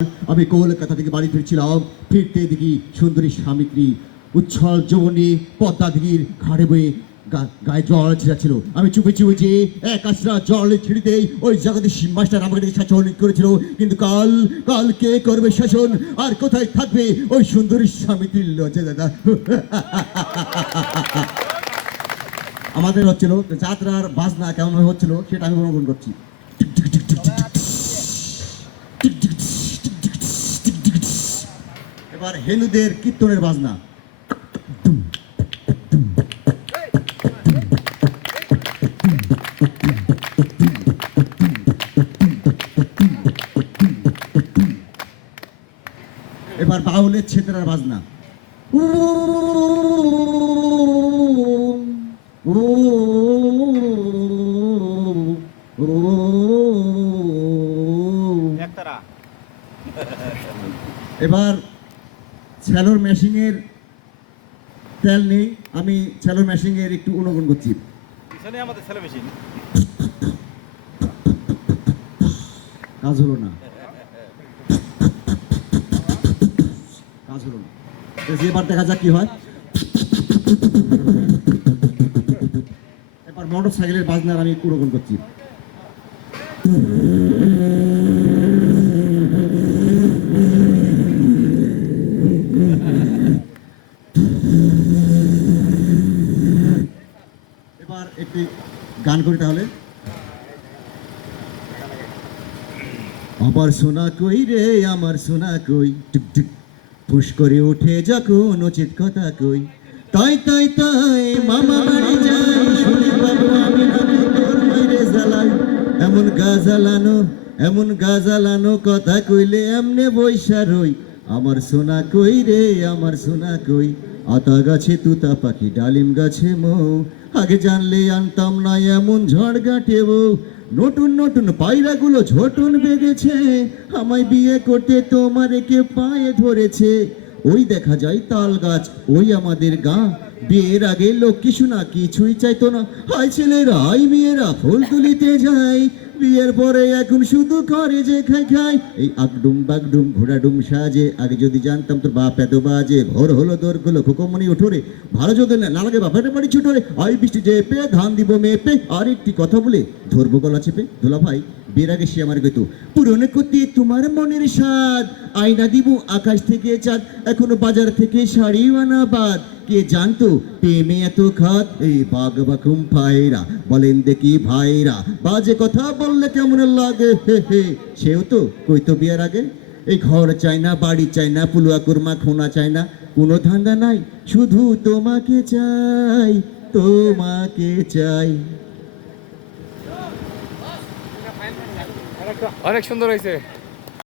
আমি কলকাতা থেকে বাড়ি ফিরছিলাম, ফিরতে দেখি সুন্দরী স্বামীত্রী উচ্ছল যৌবনী পদ্মা দিঘির ঘাড়ে বয়ে গায়ে জল ছিল। আমি চুপে চুপে যে এক আশ্রা জল ছিড়িতেই ওই জগদীশ মাস্টার আমাকে দেখে শাসন করেছিল। কিন্তু কাল কাল কে করবে শাসন, আর কোথায় থাকবে ওই সুন্দরী স্বামীত্রীর লজ্জা দাদা। আমাদের হচ্ছিল যাত্রার বাজনা কেমন হচ্ছিল সেটা আমি অনুমান করছি। এবার হিন্দুদের কীর্তনের বাজনা। এবার বাউলের ছেতরার বাজনা। এবার স্যালোর মেশিনের তেল নেই, আমি স্যালোর মেশিনের একটু অনুকরণ করছি। কাজ হলো না, কাজ হলো না। এবার দেখা যাক কি হয়। এবার মোটর সাইকেলের বাজনার আমি অনুকরণ করছি। এবার একটি গান করি তাহলে। আমার সোনা কই রে আমার সোনা কই, টুকটুক ফুস করে ওঠে যখন উচিত কথা কই। তাই তাই তাই মামা বাড়ি যাই, শুনে বাবু আমি নাকি তোর মাইরে জ্বালাই। এমন গাজালানো কথা কইলে এমনে বৈশা রই। আমার সোনা কই রে আমার সোনা কই, আতা গাছে তুতা পাখি ডালিম গাছে মৌ। আগে জানলে আনতাম না এমন ঝড় গাঁটে বউ। নতুন নতুন পায়রাগুলো ঝোটন বেঁধেছে, আমায় বিয়ে করতে তোমার কে পায়ে ধরেছে। ওই দেখা যায় তাল গাছ ওই আমাদের গা, বিয়ের আগে লক্ষ্মী শোনা কিছুই চাইতো না। হাই ছেলেরা হাই মেয়েরা ফুল তুলিতে যায়, বিয়ের পরে এখন শুধু করে যে খাই খাই। এই আগডুম বাগডুম ঘোড়াডুম সাজে, আগে যদি জানতাম তোর বাপ এত বাজে। ভোর হলো দোর গুলো খোকমনি উঠোরে, ভালো যদি না লাগে বাপের বাড়ি ছুটোরে। আই বৃষ্টি চেপে ধান দিব মেপে, আর একটি কথা বলে ধরবো গলা চেপে। দোলা ভাই বিয়ের আগে সে আমার গেতো পূরণ করতে তোমার মনের স্বাদ, আয়না দিব আকাশ থেকে চাঁদ, এখনো বাজার থেকে শাড়ি আনা বাদ। কে জানতো প্রেমে এত খাত, এই বাঘ বাকুম ভাইরা বলেন দেখি ভাইরা, বাজে কথা বললে কেমন লাগে হে হে। সেও তো কইতো বিয়ের আগে এই ঘর চাই না বাড়ি চাই না পুলুয়া কুরমা খোনা চাই না, কোনো ধান্দা নাই, শুধু তোমাকে চাই তোমাকে চাই। অনেক সুন্দর হয়েছে।